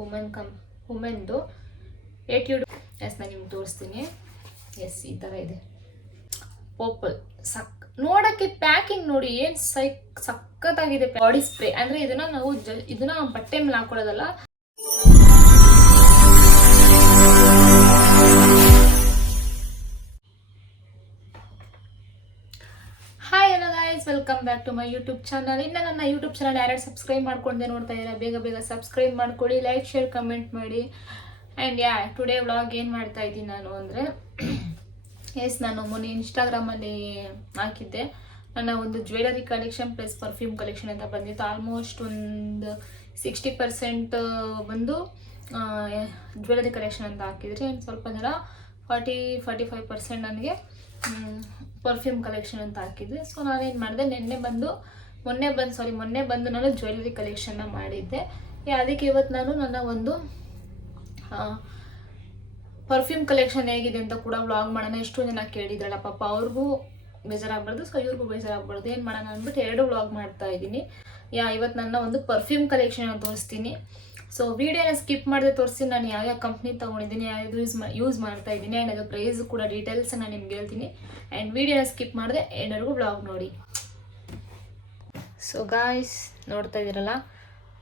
ವುಮೆನ್ದು ಏಟ್ಯೂಡ್. S ನಾನು ನಿಮ್ಗೆ ತೋರಿಸ್ತೀನಿ. ಎಸ್ ಈ ಥರ ಇದೆ ಪರ್ಪಲ್. ನೋಡೋಕ್ಕೆ ಪ್ಯಾಕಿಂಗ್ ನೋಡಿ ಏನು ಸಖತ್ತಾಗಿದೆ. ಬಾಡಿ ಸ್ಪ್ರೇ ಅಂದರೆ ಇದನ್ನ ಬಟ್ಟೆ ಮೇಲೆ ಹಾಕೊಳ್ಳೋದಲ್ಲ. Hi hello guys, welcome back to my YouTube channel. ಇನ್ನು ನನ್ನ ಯೂಟ್ಯೂಬ್ ಚಾನಲ್ ಯಾರ್ಯಾರು ಸಬ್ಸ್ಕ್ರೈಬ್ ಮಾಡ್ಕೊಂಡೆ ನೋಡ್ತಾ ಇದ್ದೀರಾ, ಬೇಗ ಸಬ್ಸ್ಕ್ರೈಬ್ ಮಾಡ್ಕೊಳ್ಳಿ, ಲೈಕ್ ಶೇರ್ ಕಮೆಂಟ್ ಮಾಡಿ. ಆ್ಯಂಡ್ ಟುಡೇ ವ್ಲಾಗ್ ಏನು ಮಾಡ್ತಾ ಇದ್ದೀನಿ ನಾನು ಅಂದರೆ, ಎಸ್ ನಾನು ಮೊನ್ನೆ ಇನ್ಸ್ಟಾಗ್ರಾಮಲ್ಲಿ ಹಾಕಿದ್ದೆ ನನ್ನ ಒಂದು jewellery collection plus perfume collection ಅಂತ ಬಂದಿತ್ತು. ಆಲ್ಮೋಸ್ಟ್ ಒಂದು 60% ಬಂದು ಜ್ಯುವೆಲರಿ ಕಲೆಕ್ಷನ್ ಅಂತ ಹಾಕಿದ್ರಿ. ಆ್ಯಂಡ್ ಸ್ವಲ್ಪ ಜನ 40-45% ನನಗೆ ಪರ್ಫ್ಯೂಮ್ ಕಲೆಕ್ಷನ್ ಅಂತ ಹಾಕಿದ್ದೆ. ಸೊ ನಾನೇನು ಮಾಡಿದೆ, ಮೊನ್ನೆ ಬಂದು ನಾನು ಜ್ಯುವೆಲರಿ ಕಲೆಕ್ಷನ್ನ ಮಾಡಿದ್ದೆ. ಅದಕ್ಕೆ ಇವತ್ತು ನಾನು ನನ್ನ ಒಂದು ಪರ್ಫ್ಯೂಮ್ ಕಲೆಕ್ಷನ್ ಹೇಗಿದೆ ಅಂತ ಕೂಡ ವ್ಲಾಗ್ ಮಾಡೋಣ. ಎಷ್ಟು ಜನ ಕೇಳಿದ್ರಲ್ಲ ಪಾಪ, ಅವ್ರಿಗೂ ಬೇಜಾರಾಗಬಾರ್ದು, ಸೊ ಇವ್ರಿಗೂ ಬೇಜಾರಾಗಬಾರ್ದು, ಏನು ಮಾಡೋಣ ಅಂದ್ಬಿಟ್ಟು 2 ವ್ಲಾಗ್ ಮಾಡ್ತಾ ಇದ್ದೀನಿ. ಇವತ್ತು ನನ್ನ ಒಂದು ಪರ್ಫ್ಯೂಮ್ ಕಲೆಕ್ಷನ್ ತೋರಿಸ್ತೀನಿ. ಸೊ ವಿಡಿಯೋನ ಸ್ಕಿಪ್ ಮಾಡದೆ ತೋರಿಸಿ ನಾನು ಯಾವ್ಯಾವ ಕಂಪ್ನಿ ತೊಗೊಂಡಿದ್ದೀನಿ, ಯಾವ್ದು ಯೂಸ್ ಮಾಡ್ತಾ ಇದ್ದೀನಿ, ಆ್ಯಂಡ್ ಅದು ಪ್ರೈಸ್ ಕೂಡ ಡೀಟೇಲ್ಸ್ ನಾನು ನಿಮ್ಗೆ ಹೇಳ್ತೀನಿ. ಆ್ಯಂಡ್ ವಿಡಿಯೋನ ಸ್ಕಿಪ್ ಮಾಡಿದೆ ಎಲ್ಲರಿಗೂ ವ್ಲಾಗ್ ನೋಡಿ. ಸೊ ಗಾಯ್ಸ್ ನೋಡ್ತಾ ಇದ್ದೀರಲ್ಲ,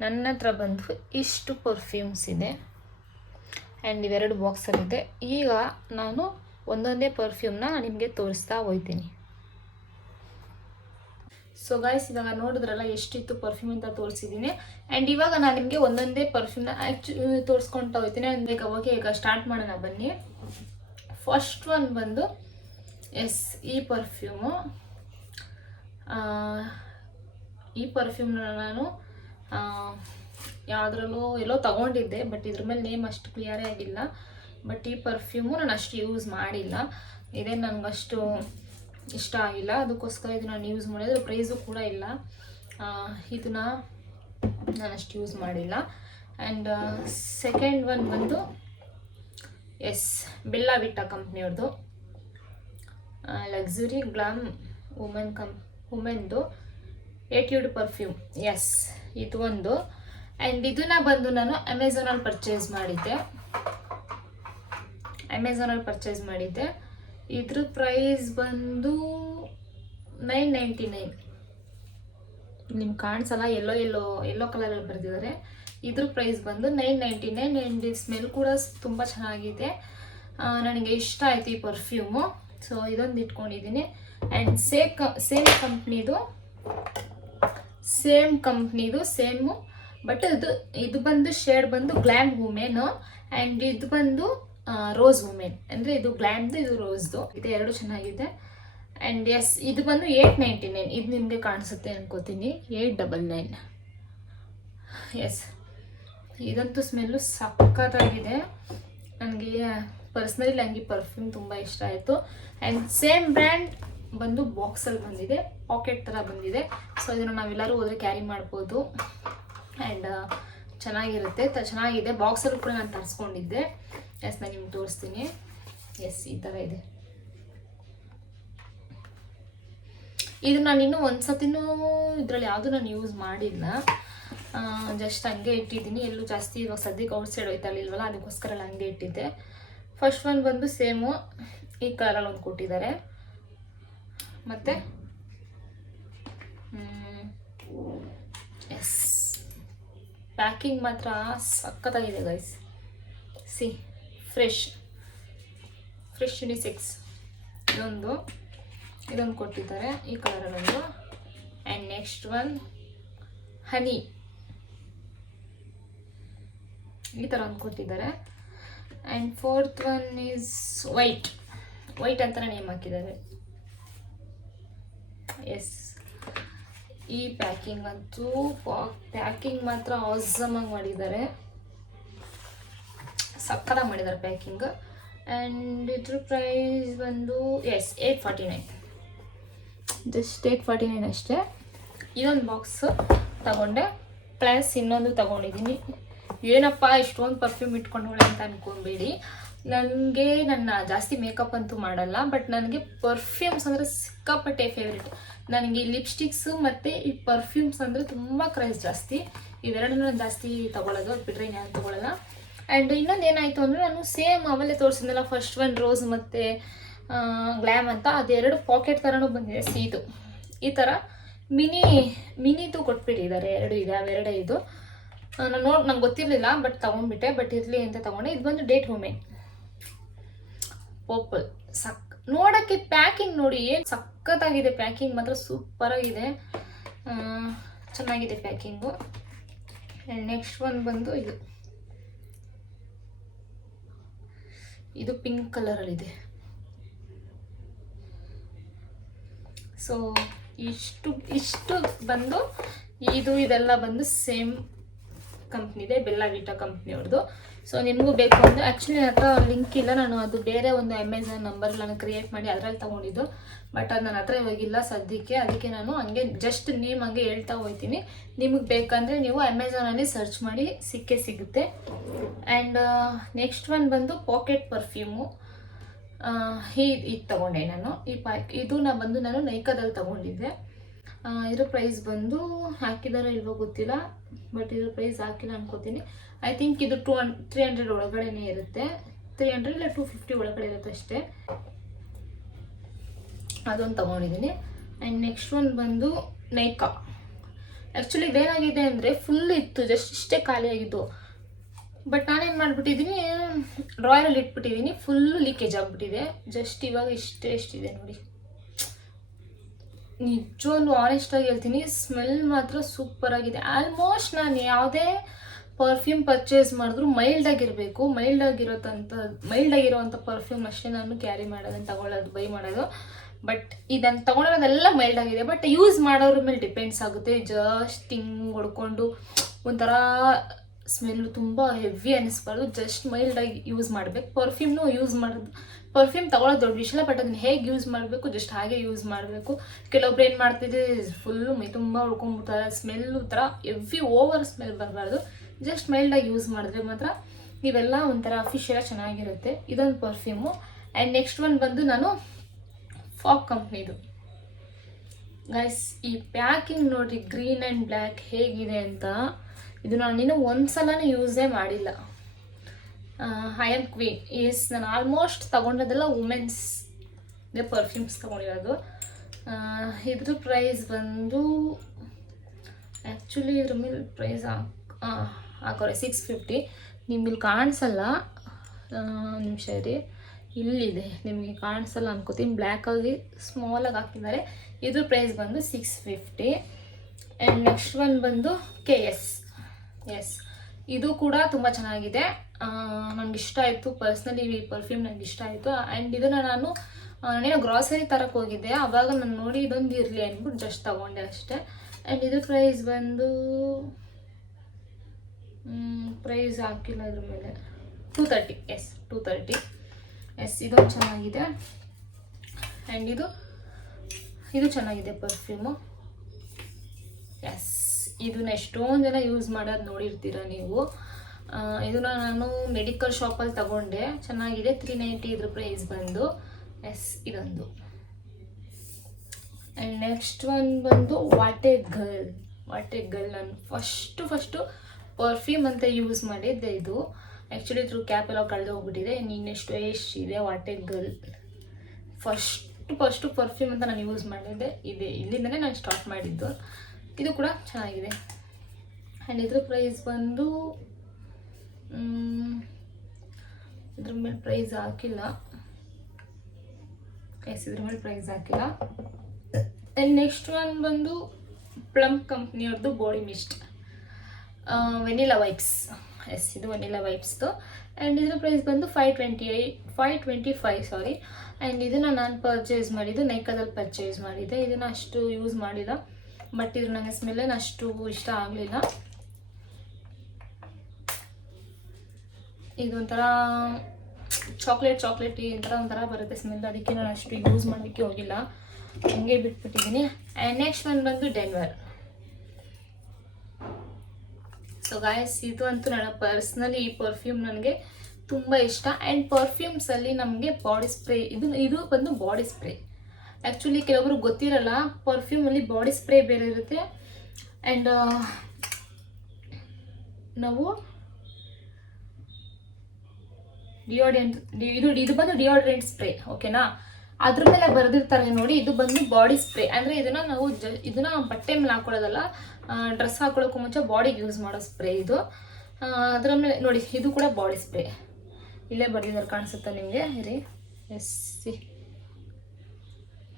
ನನ್ನ ಹತ್ರ ಬಂದು ಇಷ್ಟು ಪರ್ಫ್ಯೂಮ್ಸ್ ಇದೆ ಆ್ಯಂಡ್ ಇವೆರಡು ಬಾಕ್ಸಲ್ಲಿದೆ. ಈಗ ನಾನು ಒಂದೊಂದೇ ಪರ್ಫ್ಯೂಮ್ನ ನಿಮಗೆ ತೋರಿಸ್ತಾ ಹೋಗ್ತೀನಿ. ಸೊ ಗಾಯ್ಸ್ ಇವಾಗ ನೋಡಿದ್ರಲ್ಲ ಎಷ್ಟಿತ್ತು ಪರ್ಫ್ಯೂಮ್ ಅಂತ ತೋರಿಸಿದ್ದೀನಿ. ಆ್ಯಂಡ್ ಇವಾಗ ನಾನು ನಿಮಗೆ ಒಂದೊಂದೇ ಪರ್ಫ್ಯೂಮ್ನ ತೋರಿಸ್ಕೊಳ್ತಾ ಹೋಗ್ತೀನಿ. ಓಕೆ ಈಗ ಸ್ಟಾರ್ಟ್ ಮಾಡೋಣ ಬನ್ನಿ. ಫಸ್ಟ್ ಒನ್ ಬಂದು ಈ ಪರ್ಫ್ಯೂಮು. ಈ ಪರ್ಫ್ಯೂಮ್ನ ನಾನು ಯಾವುದ್ರಲ್ಲೂ ಎಲ್ಲೋ ತಗೊಂಡಿದ್ದೆ, ಬಟ್ ಇದ್ರ ಮೇಲೆ ನೇಮ್ ಅಷ್ಟು ಕ್ಲಿಯರೇ ಆಗಿಲ್ಲ. ಬಟ್ ಈ ಪರ್ಫ್ಯೂಮು ನಾನು ಅಷ್ಟು ಯೂಸ್ ಮಾಡಿಲ್ಲ, ಇದೇ ನನಗಷ್ಟು ಇಷ್ಟ ಆಗಿಲ್ಲ, ಅದಕ್ಕೋಸ್ಕರ ಇದು ನಾನು ಯೂಸ್ ಮಾಡಿದ್ರೆ. ಪ್ರೈಸು ಕೂಡ ಇಲ್ಲ, ಇದನ್ನ ನಾನು ಅಷ್ಟು ಯೂಸ್ ಮಾಡಿಲ್ಲ. ಆ್ಯಂಡ್ ಸೆಕೆಂಡ್ ಒನ್ ಬಂದು ಬೆಲ್ಲಾ ವಿಟಾ ಕಂಪ್ನಿಯವ್ರದ್ದು ಲಕ್ಸುರಿ ಗ್ಲಾಮ್ ವುಮೆನ್ದು ಏಟ್ಯೂಡ್ ಪರ್ಫ್ಯೂಮ್. ಇದು ಒಂದು. ಆ್ಯಂಡ್ ಇದನ್ನ ಬಂದು ನಾನು ಅಮೆಝಾನಲ್ಲಿ ಪರ್ಚೇಸ್ ಮಾಡಿದ್ದೆ. ಇದ್ರ ಪ್ರೈಸ್ ಬಂದು $9.99. ನಿಮ್ಗೆ ಕಾಣಿಸಲ್ಲ, ಎಲ್ಲೋ ಕಲರಲ್ಲಿ ಬರೆದಿದ್ದಾರೆ. ಇದ್ರ ಪ್ರೈಸ್ ಬಂದು $9.99. ಆ್ಯಂಡ್ ಈ ಸ್ಮೆಲ್ ಕೂಡ ತುಂಬ ಚೆನ್ನಾಗಿದೆ, ನನಗೆ ಇಷ್ಟ ಆಯಿತು ಈ ಪರ್ಫ್ಯೂಮು. ಸೊ ಇದೊಂದು ಇಟ್ಕೊಂಡಿದ್ದೀನಿ. ಆ್ಯಂಡ್ ಸೇಮ್ ಕಂಪ್ನಿದು ಬಟ್ ಇದು ಬಂದು ಶೇಡ್ ಬಂದು ಗ್ಲಾಮ್ ವುಮೆನ್, ಆ್ಯಂಡ್ ಇದು ಬಂದು ರೋಸ್ ವುಮೆನ್. ಅಂದರೆ ಇದು ಗ್ಲಾಮ್ದು, ಇದು ರೋಸ್ದು. ಇದು ಎರಡು ಚೆನ್ನಾಗಿದೆ. ಆ್ಯಂಡ್ ಇದು ಬಂದು $8.99. ಇದು ನಿಮಗೆ ಕಾಣಿಸುತ್ತೆ ಅನ್ಕೋತೀನಿ, $8.99. ಇದಂತೂ ಸ್ಮೆಲ್ಲು ಸಖತ್ತಾಗಿದೆ. ನನಗೆ ಪರ್ಸ್ನಲಿ ನನಗೆ ಪರ್ಫ್ಯೂಮ್ ತುಂಬ ಇಷ್ಟ ಆಯಿತು. ಆ್ಯಂಡ್ ಸೇಮ್ ಬ್ರ್ಯಾಂಡ್ ಬಂದು ಬಾಕ್ಸಲ್ಲಿ ಬಂದಿದೆ, ಪಾಕೆಟ್ ಥರ ಬಂದಿದೆ. ಸೊ ಇದನ್ನು ನಾವೆಲ್ಲರೂ ಹೋದರೆ ಕ್ಯಾರಿ ಮಾಡ್ಬೋದು. ಆ್ಯಂಡ್ ಚೆನ್ನಾಗಿದೆ. ಬಾಕ್ಸಲ್ಲೂ ಕೂಡ ನಾನು ತರಿಸ್ಕೊಂಡಿದ್ದೆ. ನಾನು ನಿಮ್ಗೆ ತೋರಿಸ್ತೀನಿ. ಈ ಥರ ಇದೆ. ಇದು ನಾನು ಇನ್ನೂ ಒಂದು ಸತಿನೂ ಇದರಲ್ಲಿ ಯಾವುದು ನಾನು ಯೂಸ್ ಮಾಡಿಲ್ಲ, ಜಸ್ಟ್ ಹಂಗೆ ಇಟ್ಟಿದ್ದೀನಿ. ಎಲ್ಲೂ ಜಾಸ್ತಿ ಇವಾಗ ಸದ್ಯಕ್ಕೆ ಔಟ್ಸೈಡ್ ಹೋಯ್ತಲ್ಲಿಲ್ವಲ್ಲ, ಅದಕ್ಕೋಸ್ಕರ ಹಂಗೆ ಇಟ್ಟಿದ್ದೆ. ಫಸ್ಟ್ ಒನ್ ಬಂದು ಸೇಮು ಈ ಕಲರಲ್ಲಿ ಒಂದು ಕೊಟ್ಟಿದ್ದಾರೆ. ಮತ್ತು ಪ್ಯಾಕಿಂಗ್ ಮಾತ್ರ ಸಖತ್ತಾಗಿದೆ ಗೈಸ್. ಫ್ರೆಶ್ ಯುನಿಸೆಕ್ಸ್ ಇದೊಂದು ಕೊಟ್ಟಿದ್ದಾರೆ ಈ ಕಲರಲ್ಲೊಂದು. ಆ್ಯಂಡ್ ನೆಕ್ಸ್ಟ್ ಒನ್ ಹನಿ, ಈ ಥರ ಒಂದು ಕೊಟ್ಟಿದ್ದಾರೆ. And fourth one is white ಅಂತ ನೇಮ್ ಹಾಕಿದ್ದಾರೆ. ಈ ಪ್ಯಾಕಿಂಗ್ ಅಂತೂ ಪ್ಯಾಕಿಂಗ್ ಮಾತ್ರ ಆಸಮ್ ಆಗಿ ಮಾಡಿದ್ದಾರೆ, ಸಕ್ಕತ್ತಾಗಿ ಮಾಡಿದ್ದಾರೆ ಪ್ಯಾಕಿಂಗ್. ಆ್ಯಂಡ್ ಇದ್ರ ಪ್ರೈಸ್ ಬಂದು $8.49, ಜಸ್ಟ್ $8.49 ಅಷ್ಟೇ. ಇದೊಂದು ಬಾಕ್ಸ್ ತಗೊಂಡೆ, ಪ್ಲಸ್ ಇನ್ನೊಂದು ತಗೊಂಡಿದ್ದೀನಿ. ಏನಪ್ಪ ಇಷ್ಟೊಂದು ಪರ್ಫ್ಯೂಮ್ ಇಟ್ಕೊಂಡೋಳೆ ಅಂತ ಅನ್ಕೊಬೇಡಿ. ನನ್ನ ಜಾಸ್ತಿ ಮೇಕಪ್ ಅಂತೂ ಮಾಡಲ್ಲ, ಬಟ್ ನನಗೆ ಪರ್ಫ್ಯೂಮ್ಸ್ ಅಂದರೆ ಸಿಕ್ಕಾಪಟ್ಟೆ ಫೇವ್ರೇಟ್. ನನಗೆ ಲಿಪ್ಸ್ಟಿಕ್ಸು ಮತ್ತು ಈ ಪರ್ಫ್ಯೂಮ್ಸ್ ಅಂದರೆ ತುಂಬ ಕ್ರೇಜ್ ಜಾಸ್ತಿ. ಇವೆರಡನ್ನೂ ನಾನು ಜಾಸ್ತಿ ತೊಗೊಳ್ಳೋದು, ಅದು ಬಿಟ್ಟರೆ ನಾನು ತೊಗೊಳ್ಳಲ್ಲ. ಆ್ಯಂಡ್ ಇನ್ನೊಂದು ಏನಾಯಿತು ಅಂದರೆ, ನಾನು ಸೇಮ್ ಅವಲ್ಲೇ ತೋರಿಸಿದ್ನಲ್ಲ ಫಸ್ಟ್ ಒನ್ ರೋಸ್ ಮತ್ತು ಗ್ಲ್ಯಾಮ್ ಅಂತ, ಅದೆರಡು ಪಾಕೆಟ್ ಥರನೂ ಬಂದಿದೆ ಸೀದು. ಈ ಥರ ಮಿನಿದು ಕೊಟ್ಬಿಟ್ಟಿದ್ದಾರೆ, ಎರಡು ಇದೆ, ಅವೆರಡೇ ಇದು. ನಂಗೆ ಗೊತ್ತಿರಲಿಲ್ಲ, ಬಟ್ ತೊಗೊಂಡ್ಬಿಟ್ಟೆ, ಬಟ್ ಇರಲಿ ಅಂತ ತೊಗೊಂಡೆ. ಇದು ಬಂದು ಡೇಟ್ ವುಮೆನ್ ಪರ್ಪಲ್. ನೋಡೋಕ್ಕೆ ಪ್ಯಾಕಿಂಗ್ ನೋಡಿ ಏನು ಸಖತ್ತಾಗಿದೆ, ಪ್ಯಾಕಿಂಗ್ ಮಾತ್ರ ಸೂಪರಾಗಿದೆ, ಚೆನ್ನಾಗಿದೆ ಪ್ಯಾಕಿಂಗು. ಆ್ಯಂಡ್ ನೆಕ್ಸ್ಟ್ ಒನ್ ಬಂದು ಇದು ಪಿಂಕ್ ಕಲರಲ್ಲಿದೆ. ಸೊ ಇಷ್ಟು ಬಂದು ಇದೆಲ್ಲ ಬಂದು ಸೇಮ್ ಕಂಪ್ನಿದೆ, ಬೆಲ್ಲ ವೀಟಾ ಕಂಪ್ನಿಯವ್ರದ್ದು. ಸೊ ನಿಮಗೂ ಬೇಕು ಅಂದರೆ, ಆ್ಯಕ್ಚುಲಿ ನನ್ನ ಹತ್ರ ಲಿಂಕ್ ಇಲ್ಲ, ನಾನು ಅದು ಬೇರೆ ಒಂದು ಅಮೆಝಾನ್ ನಂಬರ್ ನಾನು ಕ್ರಿಯೇಟ್ ಮಾಡಿ ಅದರಲ್ಲಿ ತೊಗೊಂಡಿದ್ದು, ಬಟ್ ಅದು ನನ್ನ ಹತ್ರ ಇವಾಗಿಲ್ಲ ಸದ್ಯಕ್ಕೆ. ಅದಕ್ಕೆ ನಾನು ಹಂಗೆ ಜಸ್ಟ್ ನೇಮ್ ಹಂಗೆ ಹೇಳ್ತಾ ಹೋಗ್ತೀನಿ. ನಿಮಗೆ ಬೇಕಂದರೆ ನೀವು ಅಮೆಝಾನಲ್ಲಿ ಸರ್ಚ್ ಮಾಡಿ ಸಿಗುತ್ತೆ. ಆ್ಯಂಡ್ ನೆಕ್ಸ್ಟ್ ಒನ್ ಬಂದು ಪಾಕೆಟ್ ಪರ್ಫ್ಯೂಮು. ಇದು ತೊಗೊಂಡೆ ನಾನು. ಇದು ನಾನು ನೈಕಾದಲ್ಲಿ ತೊಗೊಂಡಿದ್ದೆ. ಇದ್ರ ಪ್ರೈಸ್ ಬಂದು ಹಾಕಿದಾರೋ ಇಲ್ವೋ ಗೊತ್ತಿಲ್ಲ, ಬಟ್ ಇದ್ರ ಪ್ರೈಸ್ ಹಾಕಿಲ್ಲ ಅನ್ಕೋತೀನಿ. ಐ ಥಿಂಕ್ ಇದು 300 ಒಳಗಡೆನೇ ಇರುತ್ತೆ, 300 ಇಲ್ಲ 250 ಒಳಗಡೆ ಇರುತ್ತೆ ಅಷ್ಟೇ. ಅದೊಂದು ತೊಗೊಂಡಿದ್ದೀನಿ. ಆ್ಯಂಡ್ ನೆಕ್ಸ್ಟ್ ಒನ್ ಬಂದು ನೈಕಾ. ಆ್ಯಕ್ಚುಲಿ ಇದೇನಾಗಿದೆ ಅಂದರೆ, ಫುಲ್ ಇತ್ತು, ಜಸ್ಟ್ ಇಷ್ಟೇ ಖಾಲಿಯಾಗಿತ್ತು. ಬಟ್ ನಾನೇನು ಮಾಡಿಬಿಟ್ಟಿದ್ದೀನಿ, ಡ್ರಾಯರಲ್ಲಿ ಇಟ್ಬಿಟ್ಟಿದ್ದೀನಿ, ಫುಲ್ಲು ಲೀಕೇಜ್ ಆಗಿಬಿಟ್ಟಿದೆ. ಜಸ್ಟ್ ಇವಾಗ ಎಷ್ಟಿದೆ ನೋಡಿ. ನಿಜವಾಗ್ಲೂ ಆನೆಸ್ಟಾಗಿ ಹೇಳ್ತೀನಿ, ಸ್ಮೆಲ್ ಮಾತ್ರ ಸೂಪರಾಗಿದೆ. ಆಲ್ಮೋಸ್ಟ್ ನಾನು ಯಾವುದೇ ಪರ್ಫ್ಯೂಮ್ ಪರ್ಚೇಸ್ ಮಾಡಿದ್ರು ಮೈಲ್ಡಾಗಿರಬೇಕು, ಮೈಲ್ಡಾಗಿರೋವಂಥ ಪರ್ಫ್ಯೂಮ್ ಅಷ್ಟೇ ನಾನು ಕ್ಯಾರಿ ಮಾಡೋದನ್ನು ತಗೊಳ್ಳೋದು, ಬೈ ಮಾಡೋದು. ಬಟ್ ಇದನ್ನು ತೊಗೊಂಡಿರೋದೆಲ್ಲ ಮೈಲ್ಡಾಗಿದೆ, ಬಟ್ ಯೂಸ್ ಮಾಡೋದ್ರ ಮೇಲೆ ಡಿಪೆಂಡ್ಸ್ ಆಗುತ್ತೆ. ಜಸ್ಟ್ ಹಿಂಗೆ ಹೊಡ್ಕೊಂಡು ಒಂಥರ ಸ್ಮೆಲ್ಲು ತುಂಬ ಹೆವಿ ಅನ್ನಿಸ್ಬಾರ್ದು, ಜಸ್ಟ್ ಮೈಲ್ಡಾಗಿ ಯೂಸ್ ಮಾಡಬೇಕು. ಪರ್ಫ್ಯೂಮ್ ತೊಗೊಳ್ಳೋದು ದೊಡ್ಡ ವಿಷಯ, ಬಟ್ ಅದನ್ನ ಹೇಗೆ ಯೂಸ್ ಮಾಡಬೇಕು, ಜಸ್ಟ್ ಹಾಗೆ ಯೂಸ್ ಮಾಡಬೇಕು. ಕೆಲವೊಬ್ರು ಏನು ಮಾಡ್ತಿದ್ದೆ, ಫುಲ್ಲು ಮೈ ತುಂಬ ಉಳ್ಕೊಂಡ್ಬಿಡ್ತಾರೆ, ಸ್ಮೆಲ್ಲು ಥರ ಹೆವಿ ಓವರ್ ಸ್ಮೆಲ್ ಬರಬಾರ್ದು, ಜಸ್ಟ್ ಮೈಲ್ಡಾಗಿ ಯೂಸ್ ಮಾಡಿದ್ರೆ ಮಾತ್ರ ಇವೆಲ್ಲ ಒಂಥರ ಅಫಿಷಿಯಲಾಗಿ ಚೆನ್ನಾಗಿರುತ್ತೆ. ಇದೊಂದು ಪರ್ಫ್ಯೂಮು. ಆ್ಯಂಡ್ ನೆಕ್ಸ್ಟ್ ಒನ್ ಬಂದು ನಾನು ಫಾಗ್ ಕಂಪ್ನಿದು. ಗೈಸ್, ಈ ಪ್ಯಾಕಿಂಗ್ ನೋಡಿರಿ, ಗ್ರೀನ್ ಆ್ಯಂಡ್ ಬ್ಲ್ಯಾಕ್ ಹೇಗಿದೆ ಅಂತ. ಇದು ನಾನಿನ್ನೂ ಒಂದ್ಸಲನೂ ಯೂಸೇ ಮಾಡಿಲ್ಲ. I am queen. ನಾನು ಆಲ್ಮೋಸ್ಟ್ ತೊಗೊಂಡದೆಲ್ಲ ವುಮೆನ್ಸ್ ಪರ್ಫ್ಯೂಮ್ಸ್ ತೊಗೊಂಡಿರೋದು. ಇದ್ರ ಪ್ರೈಸ್ ಬಂದು ಆ್ಯಕ್ಚುಲಿ ಇದ್ರ ಮೇಲೆ ಪ್ರೈಸ್ ಹಾಕೋರೆ 650. ನಿಮಗೆ ಕಾಣಿಸಲ್ಲ, ನಿಮಿಷ ರೀ, ಇಲ್ಲಿದೆ, ನಿಮಗೆ ಕಾಣಿಸಲ್ಲ ಅನ್ಕೋತೀನಿ, ಬ್ಲ್ಯಾಕಾಗಿ ಸ್ಮಾಲಾಗಿ ಹಾಕಿದ್ದಾರೆ. ಇದ್ರ ಪ್ರೈಸ್ ಬಂದು 650. ಆ್ಯಂಡ್ ನೆಕ್ಸ್ಟ್ ಒನ್ ಬಂದು KS. ಇದು ಕೂಡ ತುಂಬ ಚೆನ್ನಾಗಿದೆ, ನನಗೆ ಇಷ್ಟ ಆಯಿತು. ಪರ್ಸ್ನಲಿ ಈ ಪರ್ಫ್ಯೂಮ್ ನನಗೆ ಇಷ್ಟ ಆಯಿತು. ಆ್ಯಂಡ್ ಇದನ್ನು ನಾನೇನೋ ಗ್ರಾಸರಿ ತರಕ್ಕೆ ಹೋಗಿದ್ದೆ, ಆವಾಗ ನಾನು ನೋಡಿ ಇದೊಂದು ಇರಲಿ ಅಂದ್ಬಿಟ್ಟು ಜಸ್ಟ್ ತೊಗೊಂಡೆ ಅಷ್ಟೇ. ಆ್ಯಂಡ್ ಇದ್ರ ಪ್ರೈಸ್ ಬಂದು ಪ್ರೈಸ್ ಹಾಕಿಲ್ಲ ಇದ್ರ ಮೇಲೆ, 230. 230. ಇದೊಂದು ಚೆನ್ನಾಗಿದೆ. ಆ್ಯಂಡ್ ಇದು ಚೆನ್ನಾಗಿದೆ ಪರ್ಫ್ಯೂಮು. ಇದನ್ನ ಎಷ್ಟೊಂದು ಜನ ಯೂಸ್ ಮಾಡೋದು ನೋಡಿರ್ತೀರ ನೀವು. ಇದನ್ನು ನಾನು ಮೆಡಿಕಲ್ ಶಾಪಲ್ಲಿ ತಗೊಂಡೆ, ಚೆನ್ನಾಗಿದೆ, 390 ಇದ್ರ ಪ್ರೈಸ್ ಬಂದು. ಇದೊಂದು. ಆ್ಯಂಡ್ ನೆಕ್ಸ್ಟ್ ಒನ್ ಬಂದು ವಾಟ್ ಎ ಗರ್ಲ್. ನಾನು ಫಸ್ಟು ಪರ್ಫ್ಯೂಮ್ ಅಂತ ಯೂಸ್ ಮಾಡಿದ್ದೆ ಇದು. ಆ್ಯಕ್ಚುಲಿ ಇದ್ರ ಕ್ಯಾಪ್ ಎಲ್ಲ ಕಳೆದು ಹೋಗ್ಬಿಟ್ಟಿದೆ, ಎಷ್ಟಿದೆ what A girl. First perfume ಅಂತ ನಾನು ಯೂಸ್ ಮಾಡಿದ್ದೆ ಇಲ್ಲಿಂದನೇ ನಾನು ಸ್ಟಾರ್ಟ್ ಮಾಡಿದ್ದು. ಇದು ಕೂಡ ಚೆನ್ನಾಗಿದೆ. ಆ್ಯಂಡ್ ಇದ್ರ ಪ್ರೈಸ್ ಬಂದು ಇದ್ರ ಮೇಲೆ ಪ್ರೈಸ್ ಹಾಕಿಲ್ಲ. ಇದ್ರ ಮೇಲೆ ಪ್ರೈಸ್ ಹಾಕಿಲ್ಲ. ಆ್ಯಂಡ್ ನೆಕ್ಸ್ಟ್ ಒನ್ ಬಂದು ಪ್ಲಮ್ ಕಂಪ್ನಿಯವ್ರದ್ದು ಬಾಡಿ ಮಿಸ್ಟ್ ವೆನಿಲಾ ವೈಪ್ಸ್. ಇದು ವೆನಿಲಾ ವೈಪ್ಸ್ದು. ಆ್ಯಂಡ್ ಇದ್ರ ಪ್ರೈಸ್ ಬಂದು 525 ಸಾರಿ. ಆ್ಯಂಡ್ ಇದನ್ನು ನಾನು ಪರ್ಚೇಸ್ ಮಾಡಿದ್ದು ನೈಕಾದಲ್ಲಿ ಪರ್ಚೇಸ್ ಮಾಡಿದ್ದೆ. ಇದನ್ನು ಅಷ್ಟು ಯೂಸ್ ಮಾಡಿಲ್ಲ, ಬಟ್ ಇದು ನನಗೆ ಸ್ಮೆಲ್ಲೇನು ಅಷ್ಟು ಇಷ್ಟ ಆಗಲಿಲ್ಲ. ಇದೊಂಥರ ಚಾಕ್ಲೇಟ್ ಈ ಒಂಥರ ಬರುತ್ತೆ ಸ್ಮೆಲ್, ಅದಕ್ಕೆ ನಾನು ಅಷ್ಟು ಯೂಸ್ ಮಾಡೋಕ್ಕೆ ಹೋಗಿಲ್ಲ, ಹಂಗೆ ಬಿಟ್ಬಿಟ್ಟಿದ್ದೀನಿ. ಆ್ಯಂಡ್ ನೆಕ್ಸ್ಟ್ ಒನ್ ಬಂದು ಡೆನ್ವರ್. ಸೊ ಗಾಯ್ಸ್, ಇದು ಅಂತೂ ನನ್ನ ಪರ್ಸ್ನಲಿ ಈ ಪರ್ಫ್ಯೂಮ್ ನನಗೆ ತುಂಬ ಇಷ್ಟ. ಆ್ಯಂಡ್ ಪರ್ಫ್ಯೂಮ್ಸಲ್ಲಿ ನಮಗೆ ಬಾಡಿ ಸ್ಪ್ರೇ, ಇದು ಬಂದು ಬಾಡಿ ಸ್ಪ್ರೇ. ಆ್ಯಕ್ಚುಲಿ ಕೆಲವರು ಗೊತ್ತಿರಲ್ಲ, ಪರ್ಫ್ಯೂಮಲ್ಲಿ ಬಾಡಿ ಸ್ಪ್ರೇ ಬೇರೆ ಇರುತ್ತೆ ಆ್ಯಂಡ್ ನಾವು ಡಿಯೋಡ್ರೆಂಟ್, ಇದು ಬಂದು ಡಿಯೋಡ್ರೆಂಟ್ ಸ್ಪ್ರೇ, ಓಕೆನಾ. ಅದ್ರ ಮೇಲೆ ಬರೆದಿರ್ತಾರೆ ನೋಡಿ, ಇದು ಬಂದು ಬಾಡಿ ಸ್ಪ್ರೇ. ಅಂದರೆ ಇದನ್ನ ನಾವು ಇದನ್ನ ಬಟ್ಟೆ ಮೇಲೆ ಹಾಕೊಳ್ಳೋದಲ್ಲ, ಡ್ರೆಸ್ ಹಾಕೊಳ್ಳೋಕ್ಕೂ ಮುಂಚೆ ಬಾಡಿಗೆ ಯೂಸ್ ಮಾಡೋ ಸ್ಪ್ರೇ ಇದು. ಅದರ ಮೇಲೆ ನೋಡಿ, ಇದು ಕೂಡ ಬಾಡಿ ಸ್ಪ್ರೇ. ಇಲ್ಲೇ ಬರೆದಿದ್ದಾರೆ, ಕಾಣಿಸುತ್ತಾ ನಿಮಗೆ? ಇರಿ, ಎಸ್,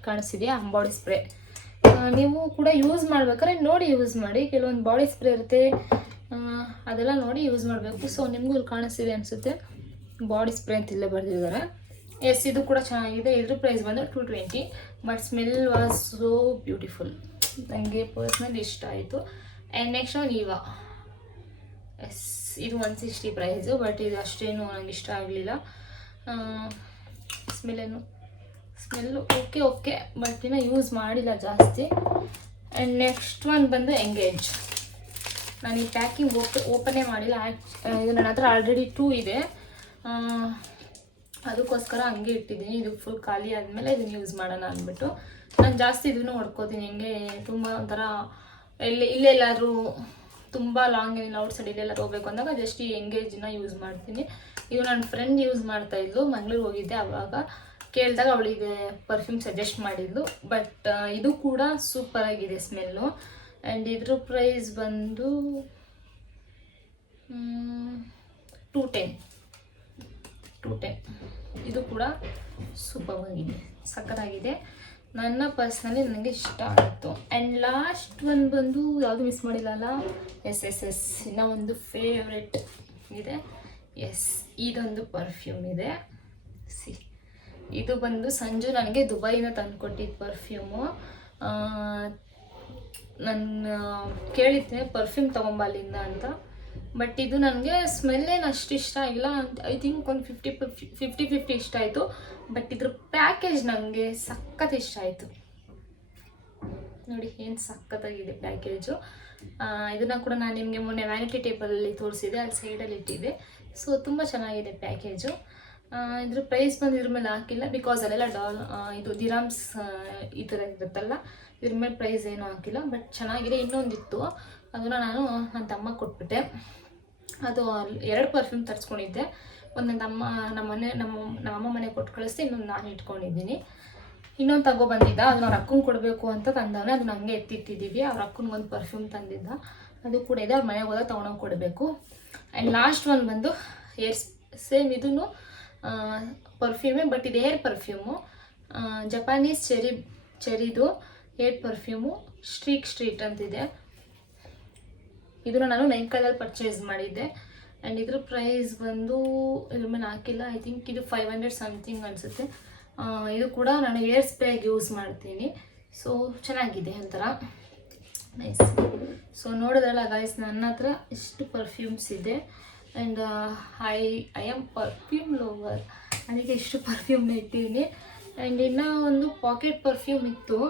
ಕಾಣಿಸಿದೆಯಾ? Body spray. ನೀವು ಕೂಡ ಯೂಸ್ ಮಾಡ್ಬೇಕಾದ್ರೆ ನೋಡಿ ಯೂಸ್ ಮಾಡಿ. ಕೆಲವೊಂದು ಬಾಡಿ ಸ್ಪ್ರೇ ಇರುತ್ತೆ, ಅದೆಲ್ಲ ನೋಡಿ ಯೂಸ್ ಮಾಡಬೇಕು. ಸೊ ನಿಮಗೂ ಇಲ್ಲಿ ಕಾಣಿಸ್ತಿದೆ ಅನಿಸುತ್ತೆ, ಬಾಡಿ ಸ್ಪ್ರೇ ಅಂತ ಇಲ್ಲೇ ಬರೆದಿದ್ದಾರೆ. ಎಸ್, ಇದು ಕೂಡ ಚೆನ್ನಾಗಿದೆ. ಇದ್ರ ಪ್ರೈಸ್ ಬಂದು 220, but smell was so beautiful. ನನಗೆ ಪರ್ಸ್ನಲಿ ಇಷ್ಟ ಆಯಿತು. ಆ್ಯಂಡ್ ನೆಕ್ಸ್ಟ್ ಒಂದು ಈವಾ. ಎಸ್, ಇದು 160 ಪ್ರೈಸು, ಬಟ್ ಇದು ಅಷ್ಟೇನು ನನಗೆ ಇಷ್ಟ ಆಗಲಿಲ್ಲ. ಸ್ಮೆಲ್ಲು ಓಕೆ, ಬಟ್ ಇನ್ನೂ ಯೂಸ್ ಮಾಡಿಲ್ಲ ಜಾಸ್ತಿ. ಆ್ಯಂಡ್ ನೆಕ್ಸ್ಟ್ ಒಂದು ಬಂದು ಎಂಗೇಜ್. ನಾನು ಈ ಪ್ಯಾಕಿಂಗ್ ಓಪನೇ ಮಾಡಿಲ್ಲ. ಇದು ನನ್ನ ಹತ್ರ ಆಲ್ರೆಡಿ 2 ಇದೆ, ಅದಕ್ಕೋಸ್ಕರ ಹಂಗೆ ಇಟ್ಟಿದ್ದೀನಿ. ಇದು ಫುಲ್ ಖಾಲಿ ಆದಮೇಲೆ ಇದನ್ನು ಯೂಸ್ ಮಾಡೋಣ ಅಂದ್ಬಿಟ್ಟು ನಾನು ಜಾಸ್ತಿ ಇದನ್ನು ಹೊಡ್ಕೋತೀನಿ. ಹೆಂಗೆ ತುಂಬ ಒಂಥರ ಇಲ್ಲೆಲ್ಲಾದರೂ ತುಂಬ ಲಾಂಗ್ ಏನಿಲ್ಲ, ಔಟ್ ಸೈಡ್ ಇಲ್ಲೆಲ್ಲಾದ್ರು ಹೋಗ್ಬೇಕು ಅಂದಾಗ ಜಸ್ಟ್ ಈ ಎಂಗೇಜನ್ನ ಯೂಸ್ ಮಾಡ್ತೀನಿ. ಇದು ನನ್ನ ಫ್ರೆಂಡ್ ಯೂಸ್ ಮಾಡ್ತಾಯಿದ್ಲು, ಮಂಗ್ಳೂರಿಗೆ ಹೋಗಿದ್ದೆ, ಆವಾಗ ಕೇಳಿದಾಗ ಅವಳಿಗೆ ಪರ್ಫ್ಯೂಮ್ ಸಜೆಸ್ಟ್ ಮಾಡಿದ್ಲು. ಬಟ್ ಇದು ಕೂಡ ಸೂಪರಾಗಿದೆ ಸ್ಮೆಲ್ಲು. ಆ್ಯಂಡ್ ಇದ್ರ ಪ್ರೈಸ್ ಬಂದು 210. ಇದು ಕೂಡ ಸೂಪರಾಗಿದೆ, ಸಕ್ಕತ್ತಾಗಿದೆ. ನನ್ನ ಪರ್ಸ್ನಲಿ ನನಗೆ ಇಷ್ಟ ಆಯಿತು. ಆ್ಯಂಡ್ ಲಾಸ್ಟ್ ಒಂದು ಬಂದು ಯಾವುದು ಮಿಸ್ ಮಾಡಿಲ್ಲಲ್ಲ, ಎಸ್ ಇನ್ನೂ ಒಂದು ಫೇವ್ರೆಟ್ ಇದೆ. ಎಸ್, ಇದೊಂದು ಪರ್ಫ್ಯೂಮ್ ಇದೆ. ಇದು ಬಂದು ಸಂಜು ನನಗೆ ದುಬೈನ ತಂದುಕೊಟ್ಟಿದ್ದು ಪರ್ಫ್ಯೂಮು. ನಾನು ಕೇಳಿದ್ದೆ ಪರ್ಫ್ಯೂಮ್ ತೊಗೊಂಬ ಅಲ್ಲಿಂದ ಅಂತ, ಬಟ್ ಇದು ನನಗೆ ಸ್ಮೆಲ್ ಏನು ಅಷ್ಟು ಇಷ್ಟ ಆಗಿಲ್ಲ. ಐ ಥಿಂಕ್ ಒಂದು 50-50 ಇಷ್ಟ ಆಯಿತು. ಬಟ್ ಇದ್ರ ಪ್ಯಾಕೇಜ್ ನನಗೆ ಸಖತ್ ಇಷ್ಟ ಆಯಿತು. ನೋಡಿ ಏನು ಸಖತ್ತಾಗಿದೆ ಪ್ಯಾಕೇಜು. ಇದನ್ನು ಕೂಡ ನಾನು ನಿಮಗೆ ಮೊನ್ನೆ ವ್ಯಾನಿಟಿ ಟೇಬಲಲ್ಲಿ ತೋರಿಸಿದೆ, ಅಲ್ಲಿ ಸೈಡಲ್ಲಿ ಇಟ್ಟಿದ್ದೆ. ಸೊ ತುಂಬ ಚೆನ್ನಾಗಿದೆ ಪ್ಯಾಕೇಜು. ಇದ್ರ ಪ್ರೈಸ್ ಬಂದು ಇದ್ರ ಮೇಲೆ ಹಾಕಿಲ್ಲ, ಬಿಕಾಸ್ ಅಲ್ಲೆಲ್ಲ ಇದು ದಿರಾಮ್ಸ್ ಈ ಥರ ಇರುತ್ತಲ್ಲ, ಇದ್ರ ಮೇಲೆ ಪ್ರೈಸ್ ಏನೂ ಹಾಕಿಲ್ಲ. ಬಟ್ ಚೆನ್ನಾಗಿದೆ. ಇನ್ನೊಂದಿತ್ತು, ಅದನ್ನು ನಾನು ನನ್ನ ತಮ್ಮ ಕೊಟ್ಬಿಟ್ಟೆ. ಅದು 2 ಪರ್ಫ್ಯೂಮ್ ತರಿಸ್ಕೊಂಡಿದ್ದೆ. ಒಂದು ನನ್ನ ತಮ್ಮ ನಮ್ಮಮ್ಮ ಮನೆಗೆ ಕೊಟ್ಟು ಕಳಿಸ್ದೆ, ಇನ್ನೊಂದು ನಾನು ಇಟ್ಕೊಂಡಿದ್ದೀನಿ. ಇನ್ನೊಂದು ತಗೊಬಂದಿದ್ದ, ಅದನ್ನ ಅವ್ರ ಅಕ್ಕಂಗೆ ಕೊಡಬೇಕು ಅಂತ ತಂದವನೇ, ಅದನ್ನ ಹಂಗೆ ಎತ್ತಿಟ್ಟಿದ್ದೀವಿ. ಅವ್ರ ಅಕ್ಕನಿಗೆ ಒಂದು ಪರ್ಫ್ಯೂಮ್ ತಂದಿದ್ದ, ಅದು ಕೂಡ ಇದೆ. ಅವ್ರ ಮನೆಗೆ ಹೋದಾಗ ತೊಗೊಂಡೋಗಿ ಕೊಡಬೇಕು. ಆ್ಯಂಡ್ ಲಾಸ್ಟ್ ಒಂದು ಬಂದು ಸೇಮ್ ಇದೂ ಪರ್ಫ್ಯೂಮೇ, ಬಟ್ ಇದು ಏರ್ ಪರ್ಫ್ಯೂಮು. ಜಪಾನೀಸ್ ಚೆರಿದು ಏರ್ ಪರ್ಫ್ಯೂಮು, ಸ್ಟ್ರೀಟ್ ಅಂತಿದೆ. ಇದನ್ನು ನಾನು ನೈಕಾದಲ್ಲಿ ಪರ್ಚೇಸ್ ಮಾಡಿದ್ದೆ. ಆ್ಯಂಡ್ ಇದ್ರ ಪ್ರೈಸ್ ಬಂದು ಇದ್ರ ಮೇಲೆ ಹಾಕಿಲ್ಲ, ಐ ಥಿಂಕ್ ಇದು 500 ಸಮಥಿಂಗ್ ಅನಿಸುತ್ತೆ. ಇದು ಕೂಡ ನಾನು ಏರ್ ಸ್ಪ್ರೇಗೆ ಯೂಸ್ ಮಾಡ್ತೀನಿ. ಸೊ ಚೆನ್ನಾಗಿದೆ ಒಂಥರ ನೈಸ್. ಸೊ ನೋಡಿದ್ರಲ್ಲ ಗೈಸ್, ನನ್ನ ಹತ್ರ ಇಷ್ಟು ಪರ್ಫ್ಯೂಮ್ಸ್ ಇದೆ. And I am perfume lover, ಅದಕ್ಕೆ ಇಷ್ಟು ಪರ್ಫ್ಯೂಮ್ನ ಇಟ್ಟಿದ್ದೀನಿ. ಆ್ಯಂಡ್ ಇನ್ನೂ ಒಂದು ಪಾಕೆಟ್ ಪರ್ಫ್ಯೂಮ್ ಇತ್ತು,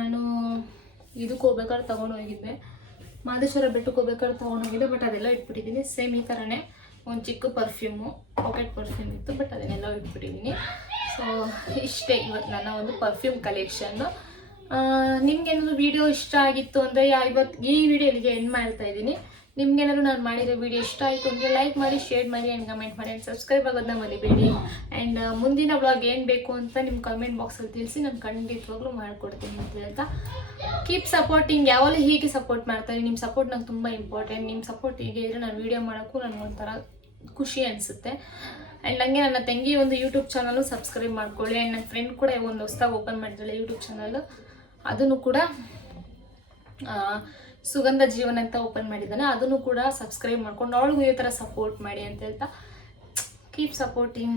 ನಾನು ಇದಕ್ಕೆ ಹೋಗ್ಬೇಕಾದ್ರೆ ತೊಗೊಂಡು ಹೋಗಿದ್ದೆ, ಮಾದೇಶ್ವರ ಬೆಟ್ಟಕ್ಕೆ ಹೋಗ್ಬೇಕಾದ್ರೆ ತೊಗೊಂಡೋಗಿದ್ದೆ. ಬಟ್ ಅದೆಲ್ಲ ಇಟ್ಬಿಟ್ಟಿದ್ದೀನಿ. ಸೇಮ್ ಈ ಥರನೇ ಒಂದು ಚಿಕ್ಕ ಪರ್ಫ್ಯೂಮು, ಪಾಕೆಟ್ ಪರ್ಫ್ಯೂಮ್ ಇತ್ತು, ಬಟ್ ಅದನ್ನೆಲ್ಲ ಇಟ್ಬಿಟ್ಟಿದ್ದೀನಿ. ಸೊ ಇಷ್ಟೇ ಇವತ್ತು ನನ್ನ ಒಂದು ಪರ್ಫ್ಯೂಮ್ ಕಲೆಕ್ಷನ್ನು. ನಿಮ್ಗೇನಾದ್ರು ವಿಡಿಯೋ ಇಷ್ಟ ಆಗಿತ್ತು ಅಂದರೆ ಇವತ್ತು ಈ ವಿಡಿಯೋ ಇಲ್ಲಿಗೆ ಎಂಡ್ ಮಾಡ್ತಾ ಇದ್ದೀನಿ. ನಿಮ್ಗೇನಾದ್ರು ನಾನು ಮಾಡಿರೋ ವಿಡಿಯೋ ಇಷ್ಟ ಆಯಿತು ಅಂದರೆ ಲೈಕ್ ಮಾಡಿ, ಶೇರ್ ಮಾಡಿ, ಆ್ಯಂಡ್ ಕಮೆಂಟ್ ಮಾಡಿ, ಆ್ಯಂಡ್ ಸಬ್ಸ್ಕ್ರೈಬ್ ಆಗೋದನ್ನ ಮರಿಬೇಡಿ. ಆ್ಯಂಡ್ ಮುಂದಿನ ಬ್ಲಾಗ್ ಏನು ಬೇಕು ಅಂತ ನಿಮ್ಮ ಕಮೆಂಟ್ ಬಾಕ್ಸಲ್ಲಿ ತಿಳಿಸಿ, ನಾನು ಖಂಡಿತವಾಗ್ಲೂ ಮಾಡಿಕೊಡ್ತೀನಿ ಅಂತ ಹೇಳ್ತಾ, ಕೀಪ್ ಸಪೋರ್ಟಿಂಗ್. ಯಾವಾಗಲೂ ಹೀಗೆ ಸಪೋರ್ಟ್ ಮಾಡ್ತಾರೆ. ನಿಮ್ಮ ಸಪೋರ್ಟ್ ನಂಗೆ ತುಂಬ ಇಂಪಾರ್ಟೆಂಟ್. ನಿಮ್ಮ ಸಪೋರ್ಟ್ ಹೀಗೆ ಇದ್ದರೆ ನಾನು ವೀಡಿಯೋ ಮಾಡೋಕ್ಕೂ ನನಗೊಂಥರ ಖುಷಿ ಅನಿಸುತ್ತೆ. ಆ್ಯಂಡ್ ಹಂಗೆ ನನ್ನ ತಂಗಿ ಒಂದು ಯೂಟ್ಯೂಬ್ ಚಾನಲು ಸಬ್ಸ್ಕ್ರೈಬ್ ಮಾಡ್ಕೊಳ್ಳಿ. ಆ್ಯಂಡ್ ನನ್ನ ಫ್ರೆಂಡ್ ಕೂಡ ಒಂದು ಹೊಸದಾಗಿ ಓಪನ್ ಮಾಡಿದ್ದಾಳೆ ಯೂಟ್ಯೂಬ್ ಚಾನಲ್, ಅದನ್ನು ಕೂಡ ಸುಗಂಧ ಜೀವನ ಅಂತ ಓಪನ್ ಮಾಡಿದ್ದಾನೆ, ಅದನ್ನು ಕೂಡ ಸಬ್ಸ್ಕ್ರೈಬ್ ಮಾಡ್ಕೊಂಡು ಅವಳಿಗೂ ಈ ಥರ ಸಪೋರ್ಟ್ ಮಾಡಿ ಅಂತ ಹೇಳ್ತಾ, ಕೀಪ್ ಸಪೋರ್ಟಿಂಗ್.